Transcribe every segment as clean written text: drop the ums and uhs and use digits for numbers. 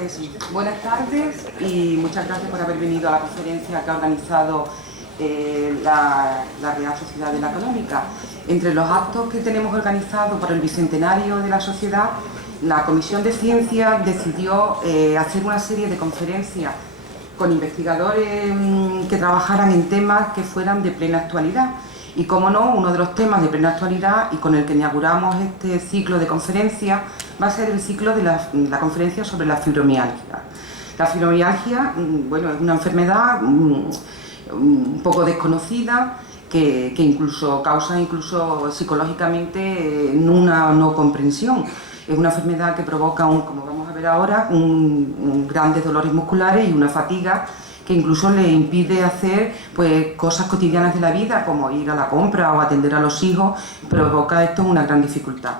Pues buenas tardes y muchas gracias por haber venido a la conferencia que ha organizado la Real Sociedad de la Económica. Entre los actos que tenemos organizados para el bicentenario de la sociedad, la Comisión de Ciencias decidió hacer una serie de conferencias con investigadores que trabajaran en temas que fueran de plena actualidad. Y, como no, uno de los temas de plena actualidad y con el que inauguramos este ciclo de conferencias va a ser el ciclo de la conferencia sobre la fibromialgia. La fibromialgia, bueno, es una enfermedad un poco desconocida que incluso causa psicológicamente una no comprensión. Es una enfermedad que provoca, como vamos a ver ahora, grandes dolores musculares y una fatiga que incluso le impide hacer pues, cosas cotidianas de la vida, como ir a la compra o atender a los hijos. Provoca esto una gran dificultad.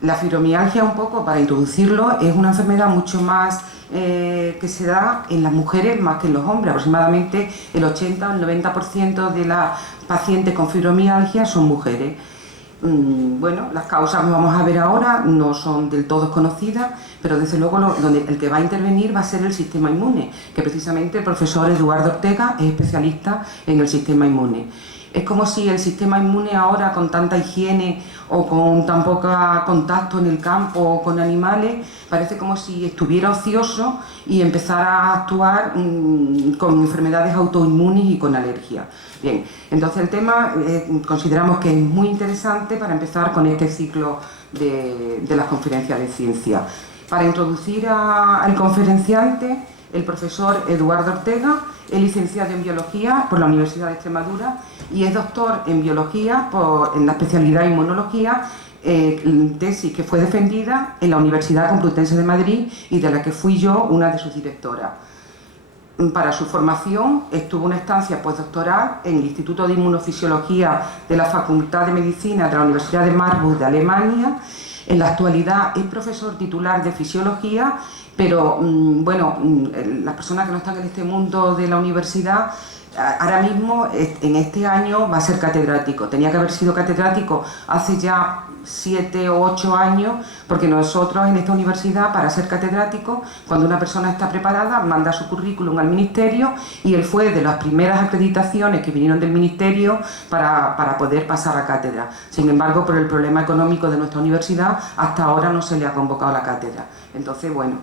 La fibromialgia, un poco para introducirlo, es una enfermedad mucho más que se da en las mujeres más que en los hombres. Aproximadamente el 80 o el 90% de las pacientes con fibromialgia son mujeres. Bueno, las causas que vamos a ver ahora no son del todo conocidas, pero desde luego el que va a intervenir va a ser el sistema inmune, que precisamente el profesor Eduardo Ortega es especialista en el sistema inmune. Es como si el sistema inmune ahora, con tanta higiene o con tan poco contacto en el campo o con animales, parece como si estuviera ocioso y empezara a actuar con enfermedades autoinmunes y con alergia. Bien, entonces el tema consideramos que es muy interesante para empezar con este ciclo de las conferencias de ciencia. Para introducir al conferenciante, el profesor Eduardo Ortega es licenciado en Biología por la Universidad de Extremadura y es doctor en Biología en la especialidad Inmunología, tesis que fue defendida en la Universidad Complutense de Madrid y de la que fui yo una de sus directoras. Para su formación estuvo una estancia postdoctoral en el Instituto de Inmunofisiología de la Facultad de Medicina de la Universidad de Marburg de Alemania. En la actualidad es profesor titular de Fisiología, pero bueno, las personas que no están en este mundo de la universidad, ahora mismo, en este año, va a ser catedrático. Tenía que haber sido catedrático hace ya 7 o 8 años, porque nosotros en esta universidad, para ser catedrático, cuando una persona está preparada, manda su currículum al ministerio y él fue de las primeras acreditaciones que vinieron del ministerio para poder pasar a cátedra. Sin embargo, por el problema económico de nuestra universidad, hasta ahora no se le ha convocado a la cátedra. Entonces, bueno,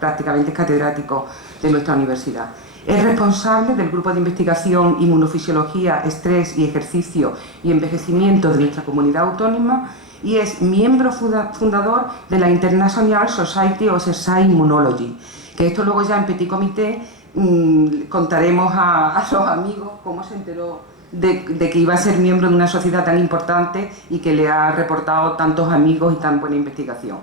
prácticamente es catedrático de nuestra universidad. Es responsable del Grupo de Investigación Inmunofisiología, Estrés y Ejercicio y Envejecimiento de nuestra comunidad autónoma y es miembro fundador de la International Society of Exercise Immunology, que esto luego ya en petit comité contaremos a los amigos cómo se enteró de que iba a ser miembro de una sociedad tan importante y que le ha reportado tantos amigos y tan buena investigación.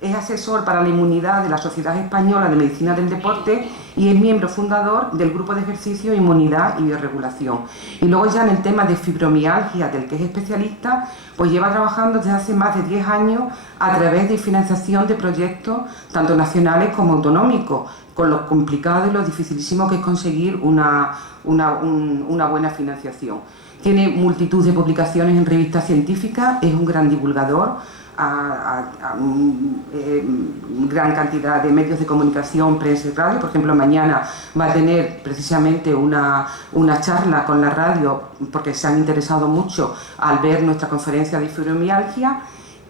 Es asesor para la inmunidad de la Sociedad Española de Medicina del Deporte y es miembro fundador del Grupo de Ejercicio, Inmunidad y Biorregulación. Y luego ya en el tema de fibromialgia, del que es especialista, pues lleva trabajando desde hace más de 10 años a través de financiación de proyectos tanto nacionales como autonómicos, con lo complicado y lo dificilísimo que es conseguir una buena financiación. Tiene multitud de publicaciones en revistas científicas, es un gran divulgador, gran cantidad de medios de comunicación, prensa y radio. Por ejemplo, mañana va a tener precisamente una charla con la radio porque se han interesado mucho al ver nuestra conferencia de fibromialgia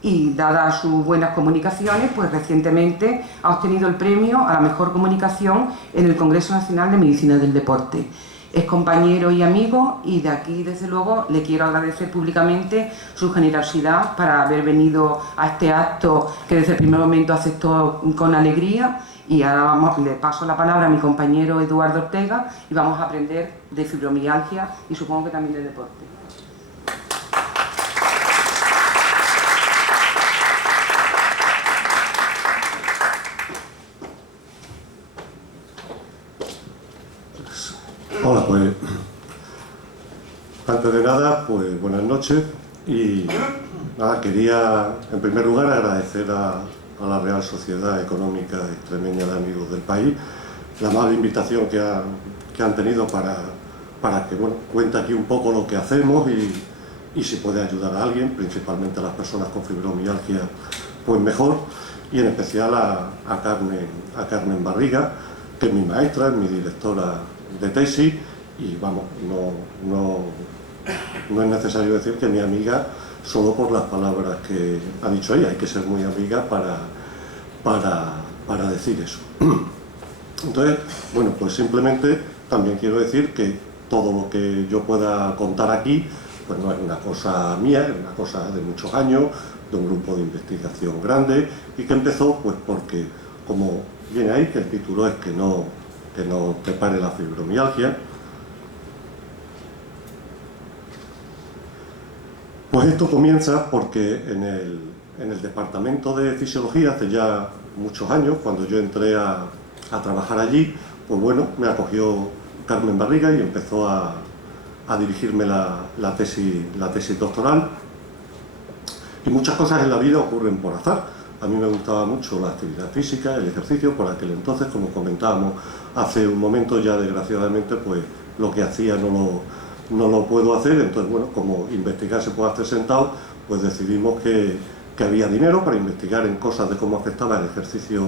y, dadas sus buenas comunicaciones, pues recientemente ha obtenido el premio a la mejor comunicación en el Congreso Nacional de Medicina del Deporte. Es compañero y amigo y de aquí, desde luego, le quiero agradecer públicamente su generosidad para haber venido a este acto que desde el primer momento aceptó con alegría. Y ahora le paso la palabra a mi compañero Eduardo Ortega y vamos a aprender de fibromialgia y supongo que también de deporte. Hola, pues antes de nada, pues buenas noches y nada, quería en primer lugar agradecer a la Real Sociedad Económica Extremeña de Amigos del País la amable invitación que han tenido para que cuente aquí un poco lo que hacemos y si puede ayudar a alguien, principalmente a las personas con fibromialgia, pues mejor. y en especial a Carmen Barriga, que es mi maestra, es mi directora de tesis, y vamos, no es necesario decir que mi amiga solo por las palabras que ha dicho ella, hay que ser muy amiga para decir eso. Entonces, bueno, pues simplemente también quiero decir que todo lo que yo pueda contar aquí, pues no es una cosa mía, es una cosa de muchos años, de un grupo de investigación grande, y que empezó pues porque, como viene ahí, que el título es que no te pare la fibromialgia. Pues esto comienza porque en el departamento de fisiología, hace ya muchos años, cuando yo entré a trabajar allí, pues bueno, me acogió Carmen Barriga y empezó a dirigirme la tesis doctoral. Y muchas cosas en la vida ocurren por azar. A mí me gustaba mucho la actividad física, el ejercicio, por aquel entonces, como comentábamos hace un momento, ya desgraciadamente pues lo que hacía no lo puedo hacer. Entonces, bueno, como investigar se puede hacer sentado, pues decidimos que había dinero para investigar en cosas de cómo afectaba el ejercicio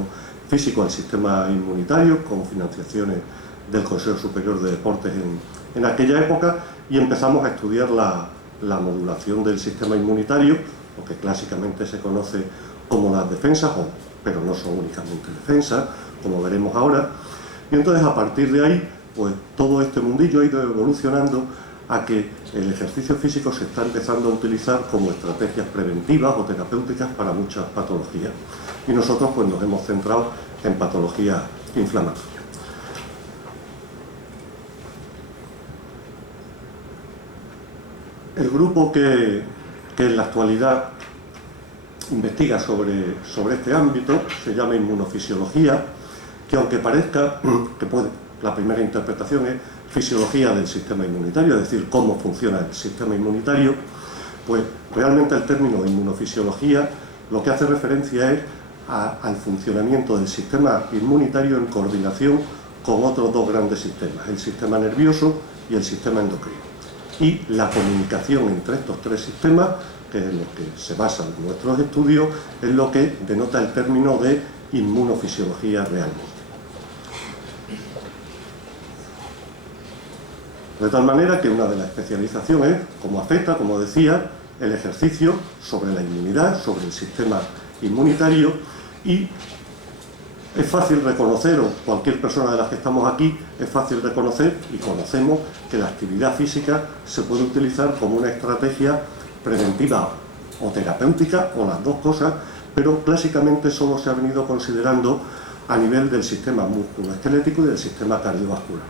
físico al sistema inmunitario, con financiaciones del Consejo Superior de Deportes en aquella época, y empezamos a estudiar la modulación del sistema inmunitario, lo que clásicamente se conoce como las defensas, pero no son únicamente defensas, como veremos ahora. Y entonces, a partir de ahí, pues todo este mundillo ha ido evolucionando a que el ejercicio físico se está empezando a utilizar como estrategias preventivas o terapéuticas para muchas patologías. Y nosotros pues nos hemos centrado en patologías inflamatorias. El grupo que en la actualidad investiga sobre este ámbito se llama inmunofisiología, que aunque parezca que la primera interpretación es fisiología del sistema inmunitario, es decir, cómo funciona el sistema inmunitario, pues realmente el término inmunofisiología lo que hace referencia es al funcionamiento del sistema inmunitario en coordinación con otros dos grandes sistemas, el sistema nervioso y el sistema endocrino. Y la comunicación entre estos tres sistemas, que es en lo que se basan nuestros estudios, es lo que denota el término de inmunofisiología realmente. De tal manera que una de las especializaciones es cómo afecta, como decía, el ejercicio sobre la inmunidad, sobre el sistema inmunitario, y es fácil reconocer, o cualquier persona de las que estamos aquí, es fácil reconocer y conocemos que la actividad física se puede utilizar como una estrategia preventiva o terapéutica, o las dos cosas, pero clásicamente solo se ha venido considerando a nivel del sistema musculoesquelético y del sistema cardiovascular.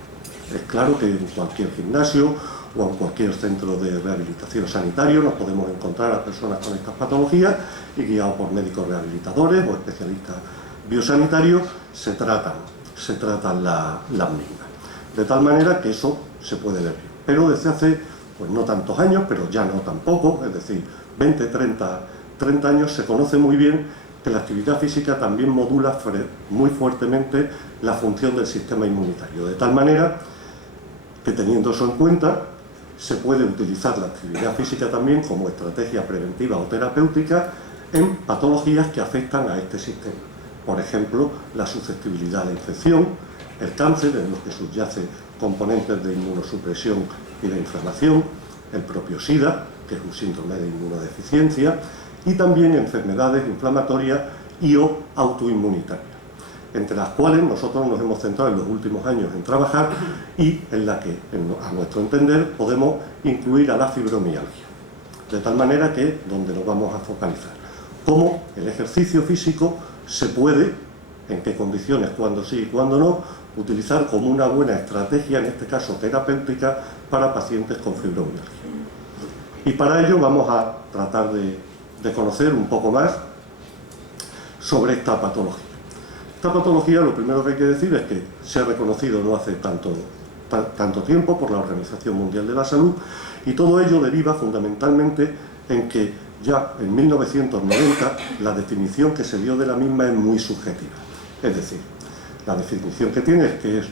Es claro que en cualquier gimnasio o en cualquier centro de rehabilitación sanitario nos podemos encontrar a personas con estas patologías y, guiados por médicos rehabilitadores o especialistas biosanitarios, se tratan las mismas. De tal manera que eso se puede ver bien. Pero desde hace, pues no tantos años, pero ya no tampoco, es decir, 20, 30 años, se conoce muy bien que la actividad física también modula muy fuertemente la función del sistema inmunitario. De tal manera que, teniendo eso en cuenta, se puede utilizar la actividad física también como estrategia preventiva o terapéutica en patologías que afectan a este sistema. Por ejemplo, la susceptibilidad a la infección, el cáncer, en los que subyace componentes de inmunosupresión y de inflamación, el propio SIDA, que es un síndrome de inmunodeficiencia, y también enfermedades inflamatorias y o autoinmunitarias, entre las cuales nosotros nos hemos centrado en los últimos años en trabajar, y en la que, a nuestro entender, podemos incluir a la fibromialgia. De tal manera que, donde nos vamos a focalizar, cómo el ejercicio físico se puede, en qué condiciones, cuándo sí y cuándo no, utilizar como una buena estrategia, en este caso terapéutica, para pacientes con fibromialgia. Y para ello vamos a tratar de conocer un poco más sobre esta patología. Esta patología, lo primero que hay que decir es que se ha reconocido no hace tanto tiempo por la Organización Mundial de la Salud, y todo ello deriva fundamentalmente en que ya en 1990 la definición que se dio de la misma es muy subjetiva. Es decir, la definición que tiene es que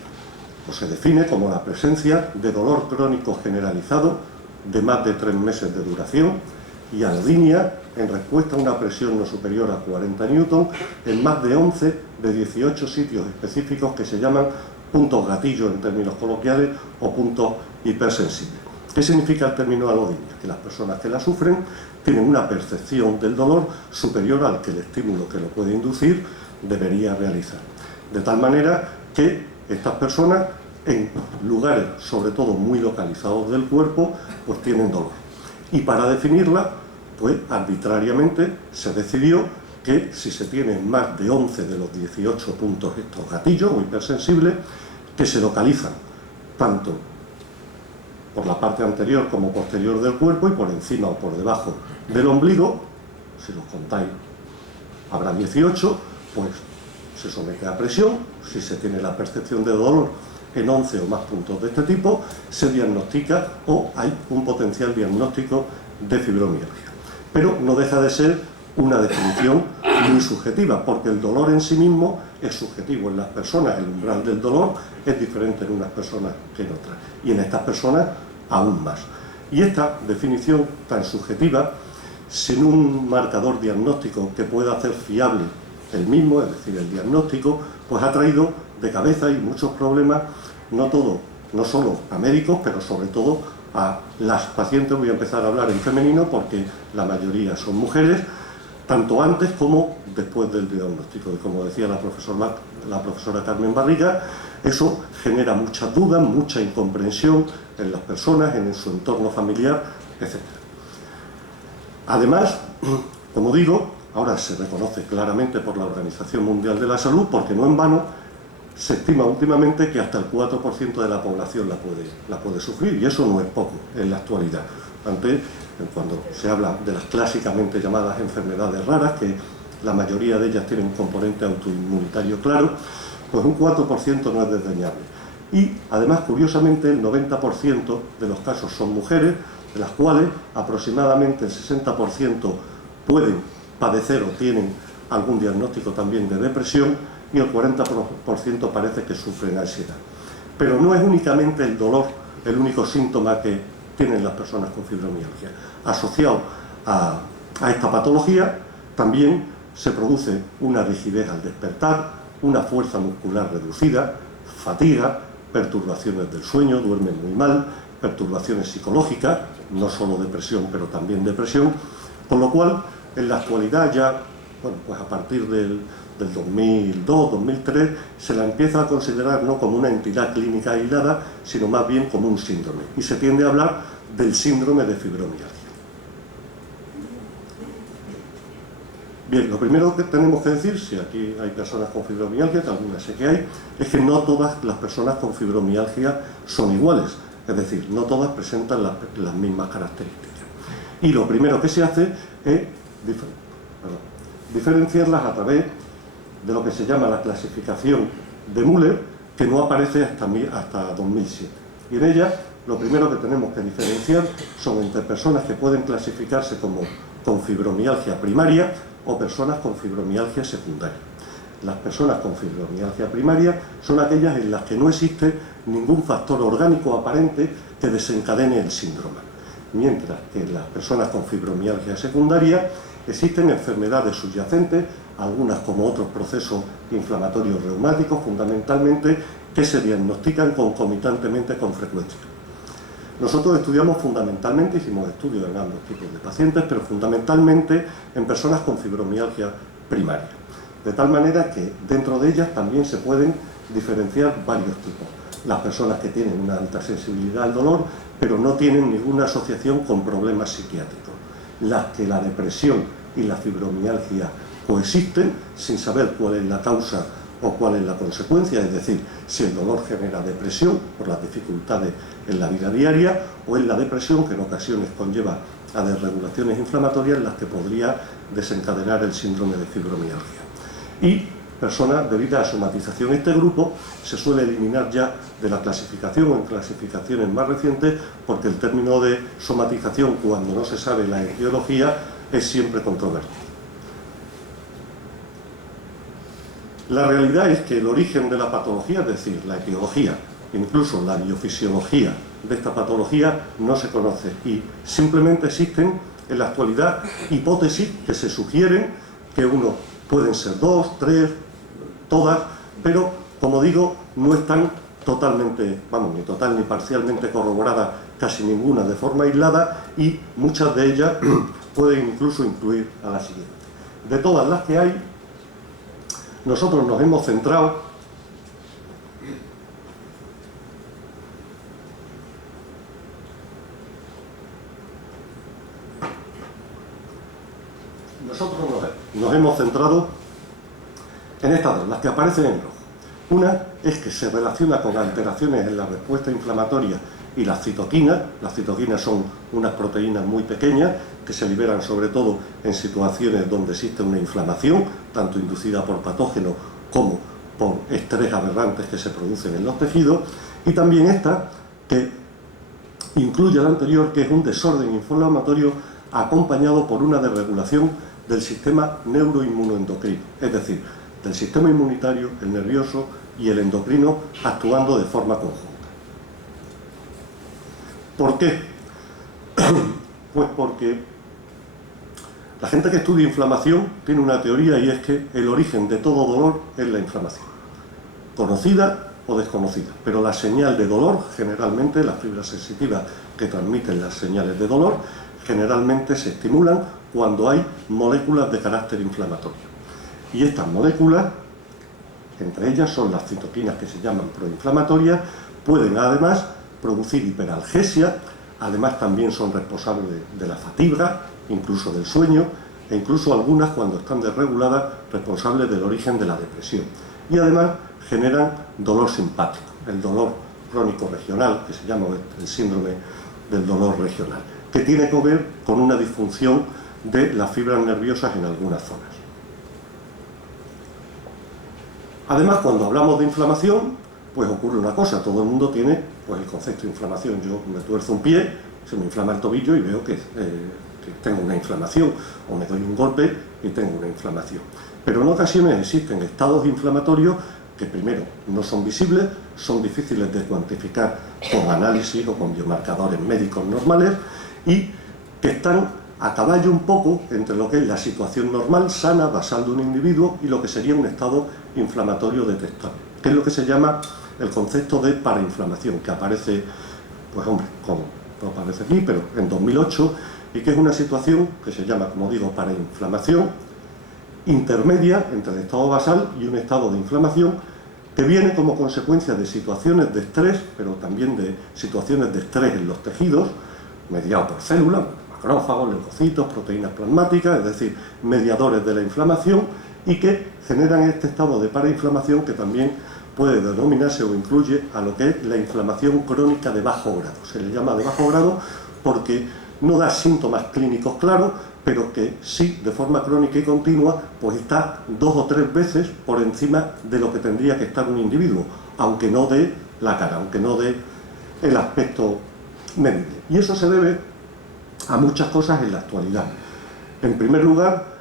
se define como la presencia de dolor crónico generalizado de más de 3 meses de duración y alodinia en respuesta a una presión no superior a 40 newton en más de 11 de 18 sitios específicos que se llaman puntos gatillo en términos coloquiales o puntos hipersensibles. ¿Qué significa el término alodinia? Que las personas que la sufren tienen una percepción del dolor superior al que el estímulo que lo puede inducir debería realizar. De tal manera que estas personas, en lugares sobre todo muy localizados del cuerpo, pues tienen dolor. Y para definirla, pues arbitrariamente se decidió que si se tienen más de 11 de los 18 puntos estos gatillos o hipersensibles, que se localizan tanto por la parte anterior como posterior del cuerpo y por encima o por debajo del ombligo, si los contáis habrá 18, pues se somete a presión. Si se tiene la percepción de dolor en 11 o más puntos de este tipo, se diagnostica o hay un potencial diagnóstico de fibromialgia. Pero no deja de ser una definición muy subjetiva, porque el dolor en sí mismo es subjetivo en las personas. El umbral del dolor es diferente en unas personas que en otras, y en estas personas aún más. Y esta definición tan subjetiva, sin un marcador diagnóstico que pueda hacer fiable el mismo, es decir, el diagnóstico, pues ha traído de cabeza y muchos problemas, no solo a médicos, pero sobre todo a las pacientes. Voy a empezar a hablar en femenino porque la mayoría son mujeres, tanto antes como después del diagnóstico. Y como decía la profesora Carmen Barriga, eso genera muchas dudas, mucha incomprensión en las personas, en su entorno familiar, etc. Además, como digo, ahora se reconoce claramente por la Organización Mundial de la Salud, porque no en vano se estima últimamente que hasta el 4% de la población la puede sufrir, y eso no es poco en la actualidad. Antes, cuando se habla de las clásicamente llamadas enfermedades raras, que la mayoría de ellas tienen un componente autoinmunitario claro, pues un 4% no es desdeñable. Y además, curiosamente, el 90% de los casos son mujeres, de las cuales aproximadamente el 60% pueden padecer o tienen algún diagnóstico también de depresión, y el 40% parece que sufren ansiedad. Pero no es únicamente el dolor el único síntoma que tienen las personas con fibromialgia. Asociado a esta patología también se produce una rigidez al despertar, una fuerza muscular reducida, fatiga, perturbaciones del sueño, duermen muy mal, perturbaciones psicológicas, no solo depresión, pero también depresión, con lo cual en la actualidad ya, bueno, pues a partir del 2002-2003 se la empieza a considerar no como una entidad clínica aislada, sino más bien como un síndrome, y se tiende a hablar del síndrome de fibromialgia. Bien, lo primero que tenemos que decir, si aquí hay personas con fibromialgia, que algunas sé que hay, es que no todas las personas con fibromialgia son iguales, es decir, no todas presentan las mismas características. Y lo primero que se hace es diferenciarlas a través de lo que se llama la clasificación de Müller, que no aparece hasta 2007. Y en ella lo primero que tenemos que diferenciar son entre personas que pueden clasificarse como con fibromialgia primaria o personas con fibromialgia secundaria. Las personas con fibromialgia primaria son aquellas en las que no existe ningún factor orgánico aparente que desencadene el síndrome, mientras que en las personas con fibromialgia secundaria existen enfermedades subyacentes, algunas como otros procesos inflamatorios reumáticos fundamentalmente, que se diagnostican concomitantemente con frecuencia. Nosotros estudiamos fundamentalmente, hicimos estudios en ambos tipos de pacientes, pero fundamentalmente en personas con fibromialgia primaria. De tal manera que dentro de ellas también se pueden diferenciar varios tipos. Las personas que tienen una alta sensibilidad al dolor, pero no tienen ninguna asociación con problemas psiquiátricos. Las que la depresión y la fibromialgia coexisten sin saber cuál es la causa o cuál es la consecuencia, es decir, si el dolor genera depresión por las dificultades en la vida diaria, o es la depresión que en ocasiones conlleva a desregulaciones inflamatorias las que podría desencadenar el síndrome de fibromialgia. Y personas, debido a somatización, este grupo se suele eliminar ya de la clasificación o en clasificaciones más recientes, porque el término de somatización, cuando no se sabe la etiología, es siempre controvertido. La realidad es que el origen de la patología, es decir, la etiología, incluso la biofisiología de esta patología, no se conoce, y simplemente existen en la actualidad hipótesis que se sugieren, que uno pueden ser 2, 3, todas, pero, como digo, no están totalmente, vamos, ni total ni parcialmente corroboradas, casi ninguna de forma aislada, y muchas de ellas pueden incluso incluir a la siguiente. De todas las que hay, nosotros nos hemos centrado en estas dos, las que aparecen en rojo. Una es que se relaciona con alteraciones en la respuesta inflamatoria y las citoquinas. Las citoquinas son unas proteínas muy pequeñas que se liberan sobre todo en situaciones donde existe una inflamación, tanto inducida por patógenos como por estrés aberrantes que se producen en los tejidos. Y también esta, que incluye la anterior, que es un desorden inflamatorio acompañado por una desregulación del sistema neuroinmunoendocrino, es decir, del sistema inmunitario, el nervioso y el endocrino actuando de forma conjunta. ¿Por qué? Pues porque la gente que estudia inflamación tiene una teoría, y es que el origen de todo dolor es la inflamación, conocida o desconocida, pero la señal de dolor, generalmente las fibras sensitivas que transmiten las señales de dolor, generalmente se estimulan cuando hay moléculas de carácter inflamatorio. Y estas moléculas, entre ellas son las citoquinas que se llaman proinflamatorias, pueden además producir hiperalgesia, además también son responsables de la fatiga, incluso del sueño, e incluso algunas, cuando están desreguladas, responsables del origen de la depresión. Y además generan dolor simpático, el dolor crónico regional, que se llama el síndrome del dolor regional, que tiene que ver con una disfunción de las fibras nerviosas en algunas zonas. Además, cuando hablamos de inflamación, pues ocurre una cosa: todo el mundo tiene pues el concepto de inflamación. Yo me tuerzo un pie, se me inflama el tobillo y veo que tengo una inflamación, o me doy un golpe y tengo una inflamación. Pero en ocasiones existen estados inflamatorios que, primero, no son visibles, son difíciles de cuantificar con análisis o con biomarcadores médicos normales, y que están a caballo un poco entre lo que es la situación normal, sana, basal de un individuo, y lo que sería un estado inflamatorio detectable, que es lo que se llama el concepto de parainflamación, que aparece, pues hombre, como no aparece aquí, pero en 2008, y que es una situación que se llama, como digo, parainflamación intermedia entre el estado basal y un estado de inflamación, que viene como consecuencia de situaciones de estrés, pero también de situaciones de estrés en los tejidos, mediados por células, macrófagos, leucocitos, proteínas plasmáticas, es decir, mediadores de la inflamación, y que generan este estado de parainflamación, que también puede denominarse o incluye a lo que es la inflamación crónica de bajo grado. Se le llama de bajo grado porque no da síntomas clínicos claros, pero que sí, de forma crónica y continua, pues está 2 o 3 veces por encima de lo que tendría que estar un individuo, aunque no dé la cara, aunque no dé el aspecto medible. Y eso se debe a muchas cosas en la actualidad. En primer lugar,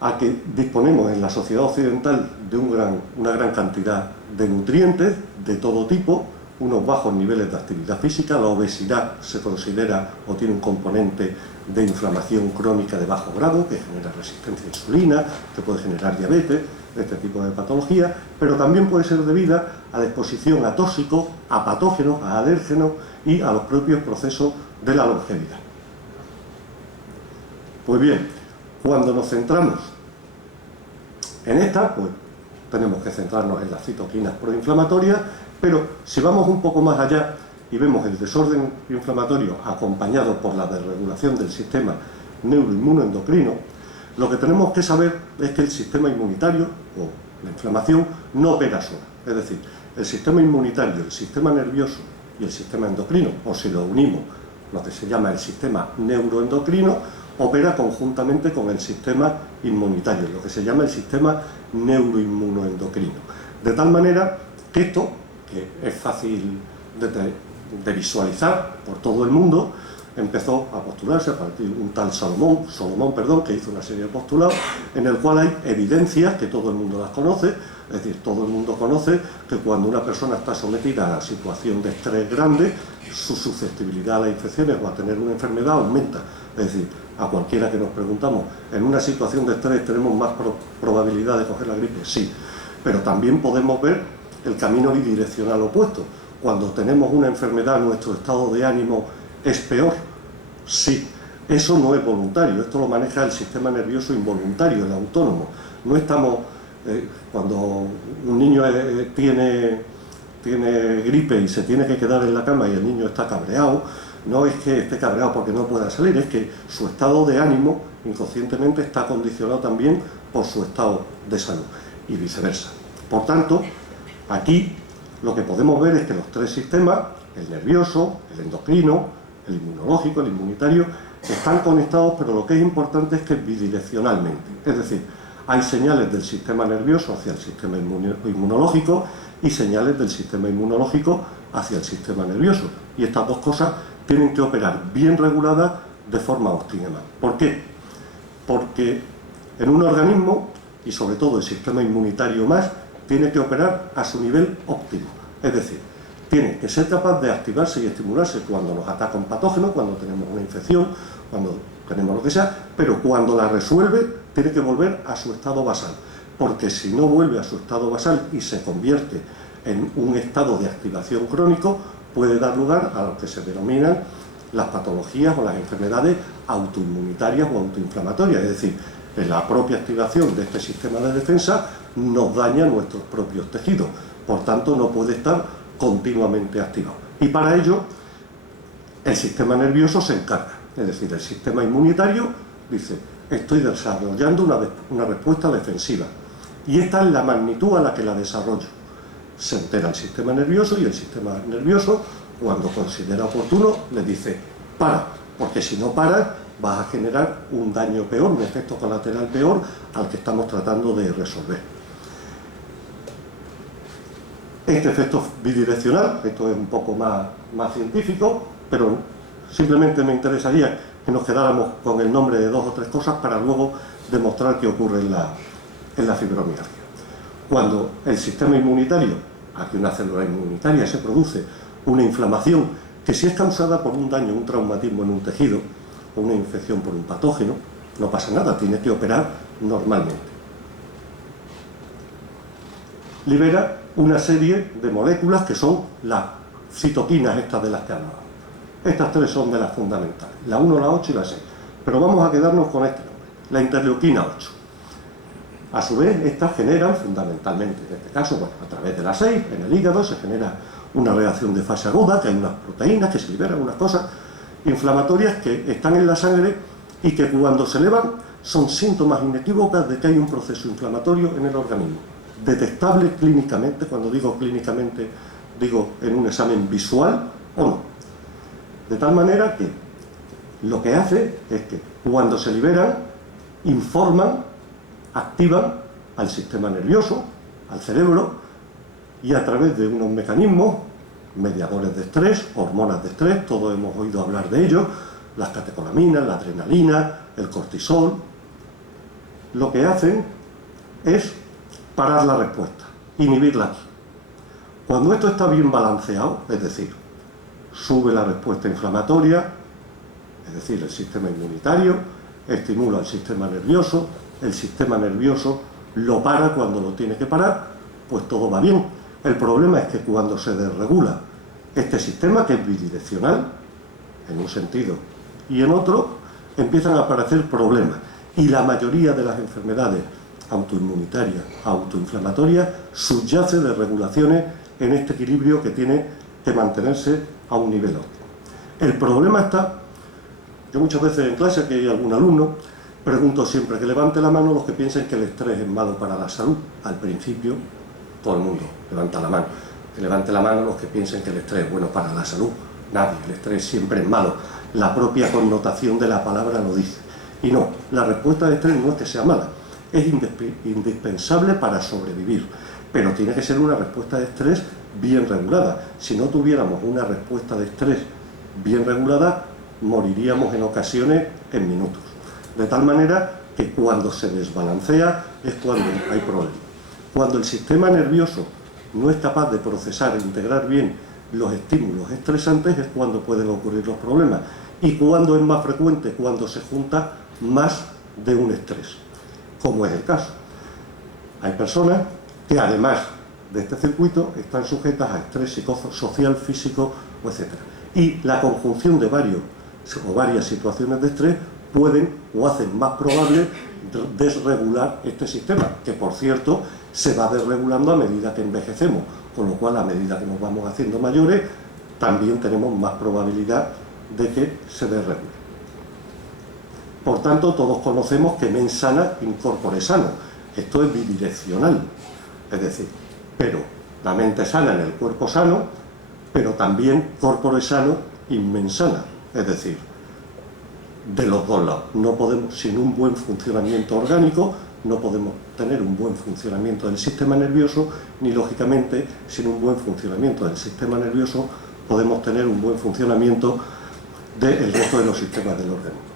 a que disponemos en la sociedad occidental de una gran cantidad de nutrientes de todo tipo, unos bajos niveles de actividad física. La obesidad se considera o tiene un componente de inflamación crónica de bajo grado, que genera resistencia a insulina, que puede generar diabetes, este tipo de patologías, pero también puede ser debida a la exposición a tóxicos, a patógenos, a alérgenos y a los propios procesos de la longevidad. Pues bien, cuando nos centramos en esta, pues tenemos que centrarnos en las citoquinas proinflamatorias, pero si vamos un poco más allá y vemos el desorden inflamatorio acompañado por la desregulación del sistema neuroinmunoendocrino, lo que tenemos que saber es que el sistema inmunitario, o la inflamación, no opera sola. Es decir, el sistema inmunitario, el sistema nervioso y el sistema endocrino, o si lo unimos, lo que se llama el sistema neuroendocrino, opera conjuntamente con el sistema inmunitario, lo que se llama el sistema neuroinmunoendocrino. De tal manera que esto, que es fácil de visualizar por todo el mundo, empezó a postularse a partir de un tal Solomon, que hizo una serie de postulados en el cual hay evidencias, que todo el mundo las conoce, Es decir, todo el mundo conoce que cuando una persona está sometida a situación de estrés grande, su susceptibilidad a las infecciones o a tener una enfermedad aumenta. Es decir, a cualquiera que nos preguntamos, ¿en una situación de estrés tenemos más probabilidad de coger la gripe? Sí, pero también podemos ver el camino bidireccional opuesto. Cuando tenemos una enfermedad, nuestro estado de ánimo es peor. Sí, eso no es voluntario, esto lo maneja el sistema nervioso involuntario, el autónomo. No estamos, cuando un niño tiene gripe y se tiene que quedar en la cama y el niño está cabreado, no es que esté cabreado porque no pueda salir, es que su estado de ánimo inconscientemente está condicionado también por su estado de salud y viceversa. Por tanto, aquí lo que podemos ver es que los tres sistemas, el nervioso, el endocrino, el inmunológico, el inmunitario, están conectados, pero lo que es importante es que bidireccionalmente. Es decir, hay señales del sistema nervioso hacia el sistema inmunológico y señales del sistema inmunológico hacia el sistema nervioso. Y estas dos cosas tienen que operar bien reguladas de forma óptima. ¿Por qué? Porque en un organismo, y sobre todo el sistema inmunitario más, tiene que operar a su nivel óptimo. Es decir, tiene que ser capaz de activarse y estimularse cuando nos ataca un patógeno, cuando tenemos una infección, cuando tenemos lo que sea, pero cuando la resuelve tiene que volver a su estado basal, porque si no vuelve a su estado basal y se convierte en un estado de activación crónico, puede dar lugar a lo que se denominan las patologías o las enfermedades autoinmunitarias o autoinflamatorias, es decir, en la propia activación de este sistema de defensa nos daña nuestros propios tejidos, por tanto no puede estar continuamente activado. Y para ello el sistema nervioso se encarga, es decir, el sistema inmunitario dice, estoy desarrollando una respuesta defensiva y esta es la magnitud a la que la desarrollo. Se entera el sistema nervioso y el sistema nervioso, cuando considera oportuno, le dice, para, porque si no paras vas a generar un daño peor, un efecto colateral peor al que estamos tratando de resolver. Este efecto bidireccional, esto es un poco más científico, pero simplemente me interesaría que nos quedáramos con el nombre de dos o tres cosas para luego demostrar qué ocurre en la fibromialgia. Cuando el sistema inmunitario, aquí una célula inmunitaria, se produce una inflamación que si es causada por un daño, un traumatismo en un tejido o una infección por un patógeno, no pasa nada, tiene que operar normalmente. Libera una serie de moléculas que son las citoquinas estas de las que hablamos. Estas tres son de las fundamentales, la 1, la 8 y la 6. Pero vamos a quedarnos con este nombre, la interleuquina 8. A su vez, estas generan fundamentalmente, en este caso, bueno, a través de la 6, en el hígado se genera una reacción de fase aguda, que hay unas proteínas que se liberan, unas cosas inflamatorias que están en la sangre y que cuando se elevan son síntomas inequívocos de que hay un proceso inflamatorio en el organismo. Detectable clínicamente, cuando digo clínicamente, digo en un examen visual o no. De tal manera que lo que hace es que cuando se liberan, informan, activan al sistema nervioso, al cerebro, y a través de unos mecanismos, mediadores de estrés, hormonas de estrés, todos hemos oído hablar de ellos, las catecolaminas, la adrenalina, el cortisol, lo que hacen es parar la respuesta, inhibirla aquí. Cuando esto está bien balanceado, es decir, sube la respuesta inflamatoria, es decir, el sistema inmunitario, estimula el sistema nervioso, el sistema nervioso lo para cuando lo tiene que parar, pues todo va bien. El problema es que cuando se desregula este sistema, que es bidireccional, en un sentido y en otro, empiezan a aparecer problemas. Y la mayoría de las enfermedades autoinmunitarias, autoinflamatorias, subyace de regulaciones en este equilibrio que tiene que mantenerse a un nivel óptimo. El problema está, yo muchas veces en clase, que hay algún alumno, pregunto siempre que levante la mano los que piensen que el estrés es malo para la salud. Al principio, todo el mundo levanta la mano. Que levante la mano los que piensen que el estrés es bueno para la salud. Nadie, el estrés siempre es malo. La propia connotación de la palabra lo dice. Y no, la respuesta de estrés no es que sea mala, es indispensable para sobrevivir, pero tiene que ser una respuesta de estrés bien regulada. Si no tuviéramos una respuesta de estrés bien regulada, moriríamos en ocasiones en minutos. De tal manera que cuando se desbalancea es cuando hay problemas. Cuando el sistema nervioso no es capaz de procesar e integrar bien los estímulos estresantes es cuando pueden ocurrir los problemas. Y cuando es más frecuente, cuando se junta más de un estrés, como es el caso. Hay personas que además de este circuito están sujetas a estrés psicosocial, físico, etc. Y la conjunción de varias situaciones de estrés pueden o hacen más probable desregular este sistema, que por cierto se va desregulando a medida que envejecemos, con lo cual a medida que nos vamos haciendo mayores también tenemos más probabilidad de que se desregule. Por tanto, todos conocemos que mens sana in corpore sano. Esto es bidireccional, es decir, pero la mente sana en el cuerpo sano, pero también corpore sano in mens sana, es decir, de los dos lados. No podemos, sin un buen funcionamiento orgánico, no podemos tener un buen funcionamiento del sistema nervioso, ni lógicamente, sin un buen funcionamiento del sistema nervioso, podemos tener un buen funcionamiento del resto de los sistemas del organismo.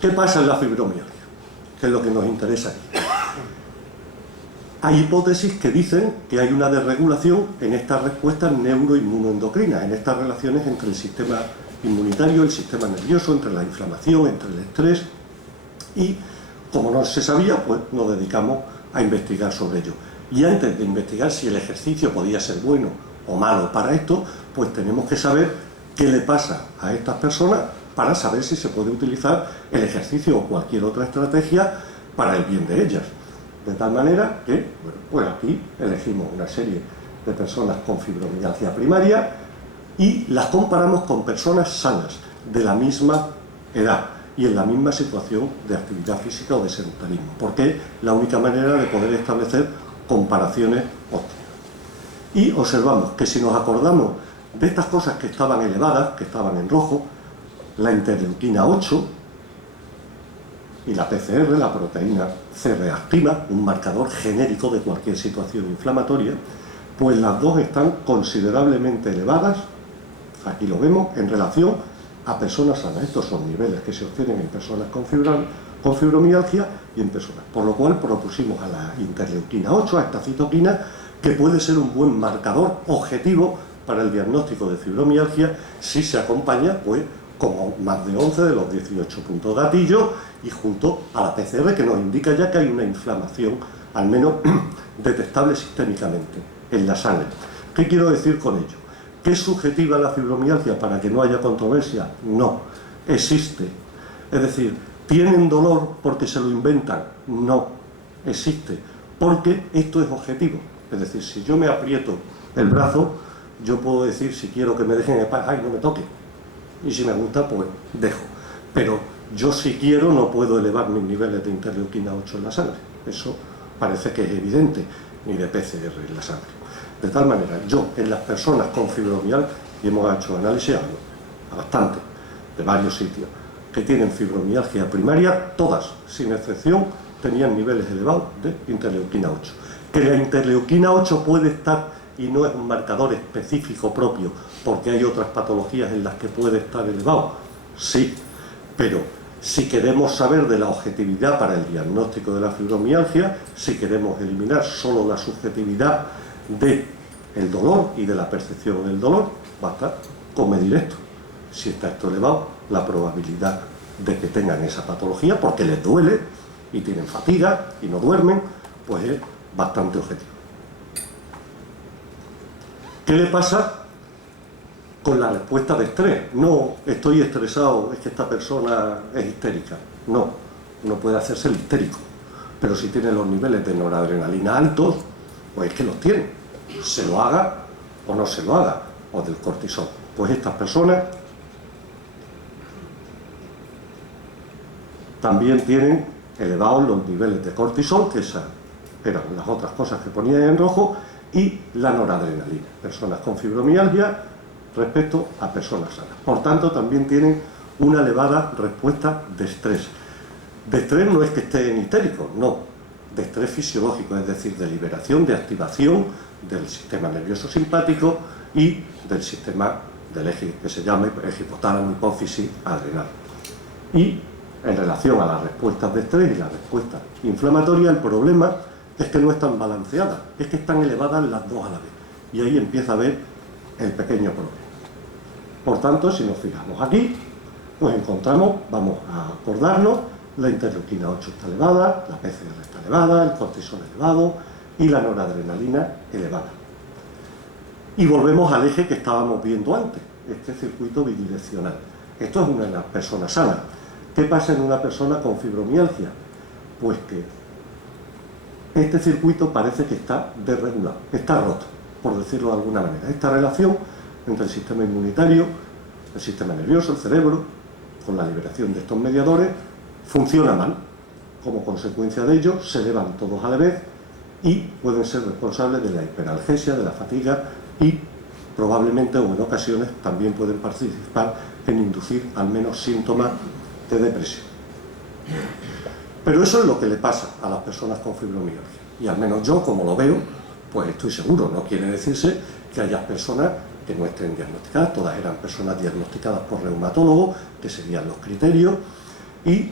¿Qué pasa en la fibromialgia? Que es lo que nos interesa aquí. Hay hipótesis que dicen que hay una desregulación en estas respuestas neuroinmunoendocrinas, en estas relaciones entre el sistema inmunitario, el sistema nervioso, entre la inflamación, entre el estrés, y como no se sabía, pues nos dedicamos a investigar sobre ello. Y antes de investigar si el ejercicio podía ser bueno o malo para esto, pues tenemos que saber qué le pasa a estas personas para saber si se puede utilizar el ejercicio o cualquier otra estrategia para el bien de ellas. De tal manera que, bueno, pues aquí elegimos una serie de personas con fibromialgia primaria y las comparamos con personas sanas de la misma edad y en la misma situación de actividad física o de sedentarismo, porque es la única manera de poder establecer comparaciones óptimas. Y observamos que si nos acordamos de estas cosas que estaban elevadas, que estaban en rojo, la interleuquina 8 y la PCR, la proteína C reactiva, un marcador genérico de cualquier situación inflamatoria, pues las dos están considerablemente elevadas, aquí lo vemos, en relación a personas sanas. Estos son niveles que se obtienen en personas con fibromialgia y en personas. Por lo cual propusimos a la interleuquina 8, a esta citoquina, que puede ser un buen marcador objetivo para el diagnóstico de fibromialgia si se acompaña, pues, como más de 11 de los 18 puntos gatillo y junto a la PCR, que nos indica ya que hay una inflamación, al menos detectable sistémicamente, en la sangre. ¿Qué quiero decir con ello? ¿Que es subjetiva la fibromialgia para que no haya controversia? No, existe. Es decir, ¿tienen dolor porque se lo inventan? No, existe, porque esto es objetivo. Es decir, si yo me aprieto el brazo, yo puedo decir, si quiero que me dejen en paz, ¡ay, no me toque! Y si me gusta, pues dejo. Pero yo, si quiero, no puedo elevar mis niveles de interleuquina 8 en la sangre. Eso parece que es evidente, ni de PCR en la sangre. De tal manera, yo, en las personas con fibromialgia, y hemos hecho análisis a bastante, de varios sitios, que tienen fibromialgia primaria, todas, sin excepción, tenían niveles elevados de interleuquina 8. Que la interleuquina 8 puede estar, y no es un marcador específico propio, porque hay otras patologías en las que puede estar elevado, sí, pero si queremos saber de la objetividad para el diagnóstico de la fibromialgia, si queremos eliminar solo la subjetividad del dolor y de la percepción del dolor, basta con medir esto. Si está esto elevado, la probabilidad de que tengan esa patología, porque les duele y tienen fatiga y no duermen, pues es bastante objetivo. ¿Qué le pasa con la respuesta de estrés? No, estoy estresado, es que esta persona es histérica. No, no puede hacerse el histérico. Pero si tiene los niveles de noradrenalina altos, pues es que los tiene. Se lo haga o no se lo haga, o del cortisol. Pues estas personas también tienen elevados los niveles de cortisol, que esas eran las otras cosas que ponían en rojo, y la noradrenalina, personas con fibromialgia respecto a personas sanas. Por tanto, también tienen una elevada respuesta de estrés. De estrés no es que estén histéricos, no, de estrés fisiológico, es decir, de liberación, de activación del sistema nervioso simpático y del sistema del eje, que se llama eje hipotálamo, hipófisis, adrenal. Y en relación a las respuestas de estrés y las respuestas inflamatorias, el problema es que no están balanceadas, es que están elevadas las dos a la vez. Y ahí empieza a haber el pequeño problema. Por tanto, si nos fijamos aquí, pues encontramos, vamos a acordarnos, la interleuquina 8 está elevada, la PCR está elevada, el cortisol elevado y la noradrenalina elevada. Y volvemos al eje que estábamos viendo antes, este circuito bidireccional. Esto es una persona sana. ¿Qué pasa en una persona con fibromialgia? Pues que este circuito parece que está desregulado, está roto, por decirlo de alguna manera. Esta relación entre el sistema inmunitario, el sistema nervioso, el cerebro, con la liberación de estos mediadores, funciona mal. Como consecuencia de ello, se elevan todos a la vez y pueden ser responsables de la hiperalgesia, de la fatiga y probablemente o en ocasiones también pueden participar en inducir al menos síntomas de depresión. Pero eso es lo que le pasa a las personas con fibromialgia. Y al menos yo, como lo veo, pues estoy seguro. No quiere decirse que haya personas que no estén diagnosticadas, todas eran personas diagnosticadas por reumatólogos, que serían los criterios, y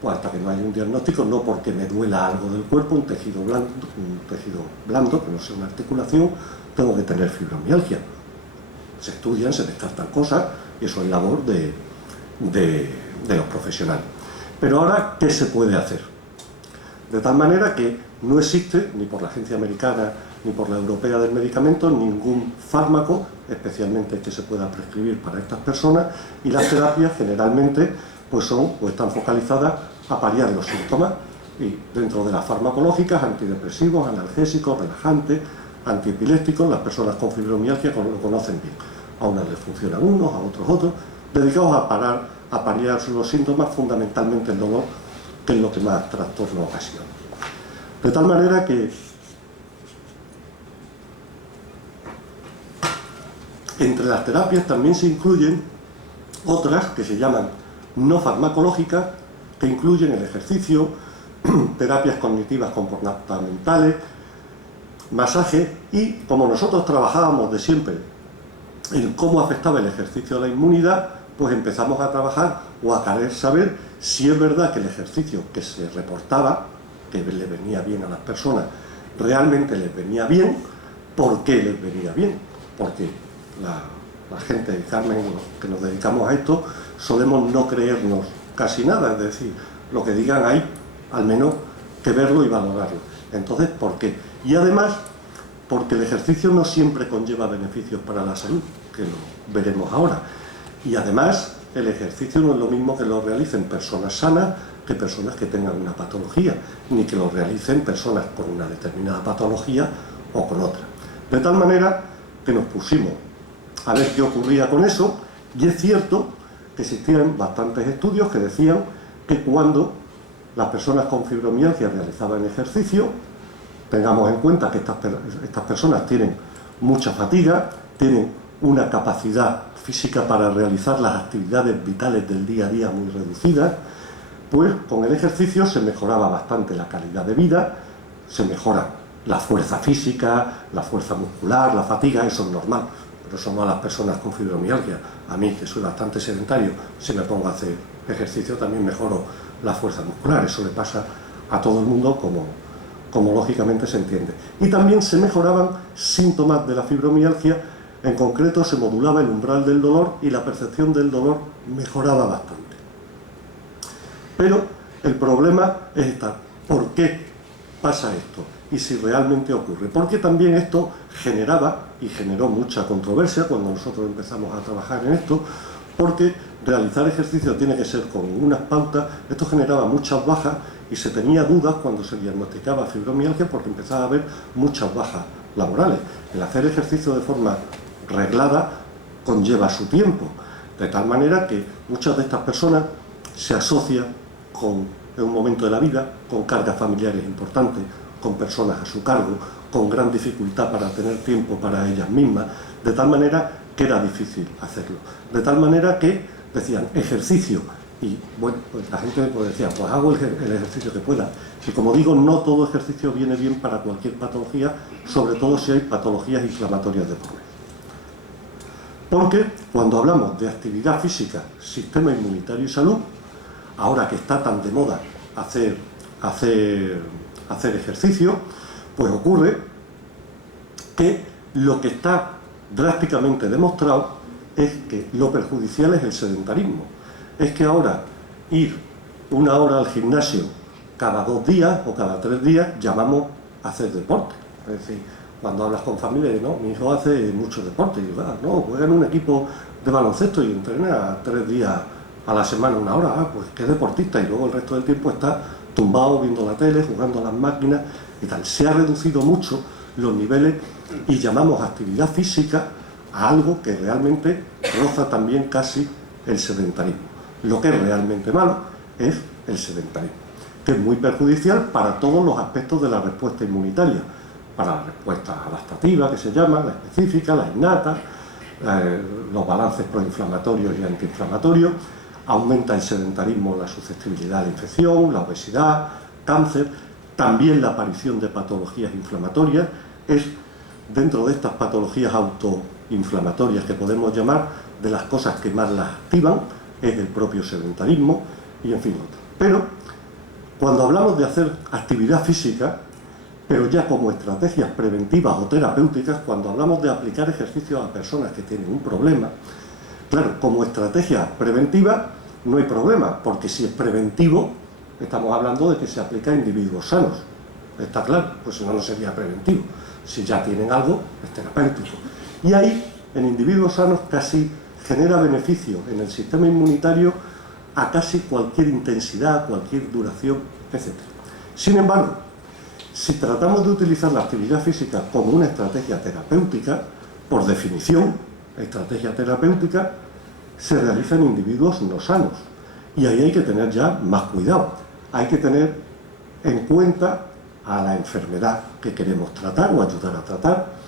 pues hasta que no haya un diagnóstico, no porque me duela algo del cuerpo, un tejido blando, que no sea una articulación, tengo que tener fibromialgia. Se estudian, se descartan cosas, y eso es labor de los profesionales. Pero ahora, ¿qué se puede hacer? De tal manera que no existe, ni por la Agencia Americana ni por la Europea del Medicamento, ningún fármaco, especialmente que se pueda prescribir para estas personas, y las terapias generalmente pues están focalizadas a paliar los síntomas, y dentro de las farmacológicas, antidepresivos, analgésicos, relajantes, antiepilépticos, las personas con fibromialgia lo conocen bien. A unas les funcionan unos, a otros otros, dedicados a paliar los síntomas, fundamentalmente el dolor, que es lo que más trastorno ocasiona. De tal manera que entre las terapias también se incluyen otras que se llaman no farmacológicas, que incluyen el ejercicio, terapias cognitivas comportamentales, masaje, y como nosotros trabajábamos de siempre en cómo afectaba el ejercicio a la inmunidad, pues empezamos a trabajar o a querer saber si es verdad que el ejercicio que se reportaba, que le venía bien a las personas, realmente les venía bien. ¿Por qué les venía bien? Porque la gente de Carmen, que nos dedicamos a esto, solemos no creernos casi nada, es decir, lo que digan hay al menos que verlo y valorarlo. Entonces, ¿por qué? Y además, porque el ejercicio no siempre conlleva beneficios para la salud, que lo veremos ahora. Y además, el ejercicio no es lo mismo que lo realicen personas sanas que personas que tengan una patología, ni que lo realicen personas con una determinada patología o con otra. De tal manera que nos pusimos a ver qué ocurría con eso, y es cierto que existían bastantes estudios que decían que cuando las personas con fibromialgia realizaban ejercicio, tengamos en cuenta que estas personas tienen mucha fatiga, tienen una capacidad física para realizar las actividades vitales del día a día muy reducidas, pues con el ejercicio se mejoraba bastante la calidad de vida, se mejora la fuerza física, la fuerza muscular, la fatiga, eso es normal, pero eso no a las personas con fibromialgia. A mí, que soy bastante sedentario, si me pongo a hacer ejercicio también mejoro la fuerza muscular, eso le pasa a todo el mundo como lógicamente se entiende. Y también se mejoraban síntomas de la fibromialgia, en concreto se modulaba el umbral del dolor y la percepción del dolor mejoraba bastante. Pero el problema es esta: ¿por qué pasa esto? Y si realmente ocurre. Porque también esto generaba y generó mucha controversia cuando nosotros empezamos a trabajar en esto, porque realizar ejercicio tiene que ser con unas pautas. Esto generaba muchas bajas y se tenía dudas cuando se diagnosticaba fibromialgia, porque empezaba a haber muchas bajas laborales. El hacer ejercicio de forma reglada conlleva su tiempo, de tal manera que muchas de estas personas se asocian en un momento de la vida con cargas familiares importantes, con personas a su cargo, con gran dificultad para tener tiempo para ellas mismas, de tal manera que era difícil hacerlo. De tal manera que decían ejercicio, y bueno, pues la gente pues decía, pues hago el ejercicio que pueda. Y como digo, no todo ejercicio viene bien para cualquier patología, sobre todo si hay patologías inflamatorias de por medio. Porque cuando hablamos de actividad física, sistema inmunitario y salud, ahora que está tan de moda hacer ejercicio, pues ocurre que lo que está drásticamente demostrado es que lo perjudicial es el sedentarismo. Es que ahora ir 1 hora al gimnasio cada 2 días o cada 3 días llamamos a hacer deporte. Es decir, cuando hablas con familia, no, mi hijo hace mucho deporte, y digo, no, juega en un equipo de baloncesto y entrena 3 días a la semana, 1 hora, pues qué deportista, y luego el resto del tiempo está tumbado viendo la tele, jugando a las máquinas y tal. Se ha reducido mucho los niveles y llamamos actividad física a algo que realmente roza también casi el sedentarismo. Lo que es realmente malo es el sedentarismo, que es muy perjudicial para todos los aspectos de la respuesta inmunitaria, para la respuesta adaptativa, que se llama, la específica, la innata, los balances proinflamatorios y antiinflamatorios. Aumenta el sedentarismo la susceptibilidad a la infección, la obesidad, cáncer, también la aparición de patologías inflamatorias. Es dentro de estas patologías autoinflamatorias que podemos llamar, de las cosas que más las activan, es el propio sedentarismo y en fin otras. Pero cuando hablamos de hacer actividad física, pero ya como estrategias preventivas o terapéuticas, cuando hablamos de aplicar ejercicios a personas que tienen un problema, claro, como estrategia preventiva no hay problema, porque si es preventivo, estamos hablando de que se aplica a individuos sanos. Está claro, pues si no, no sería preventivo. Si ya tienen algo, es terapéutico. Y ahí, en individuos sanos, casi genera beneficio en el sistema inmunitario a casi cualquier intensidad, cualquier duración, etc. Sin embargo, si tratamos de utilizar la actividad física como una estrategia terapéutica, por definición, estrategia terapéutica se realiza en individuos no sanos. Y ahí hay que tener ya más cuidado. Hay que tener en cuenta a la enfermedad que queremos tratar o ayudar a tratar,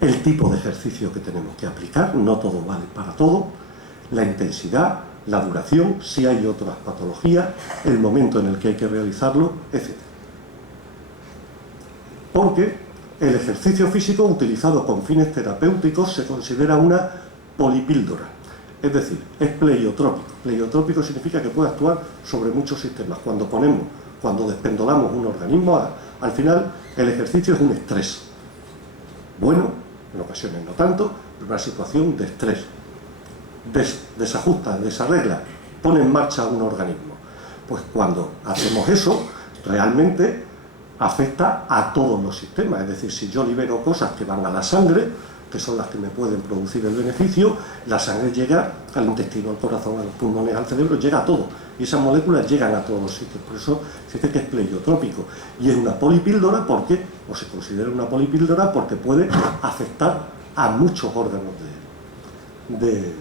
el tipo de ejercicio que tenemos que aplicar, no todo vale para todo, la intensidad, la duración, si hay otras patologías, el momento en el que hay que realizarlo, etc. Porque el ejercicio físico utilizado con fines terapéuticos se considera una polipíldora, es decir, es pleiotrópico. Pleiotrópico significa que puede actuar sobre muchos sistemas. Cuando despendolamos un organismo, al final el ejercicio es un estrés. Bueno, en ocasiones no tanto, pero una situación de estrés. Desajusta, desarregla, pone en marcha un organismo. Pues cuando hacemos eso, realmente afecta a todos los sistemas. Es decir, si yo libero cosas que van a la sangre, que son las que me pueden producir el beneficio, la sangre llega al intestino, al corazón, a los pulmones, al cerebro, llega a todo. Y esas moléculas llegan a todos los sitios. Por eso se dice que es pleiotrópico. Y es una polipíldora porque, o se considera una polipíldora porque puede afectar a muchos órganos del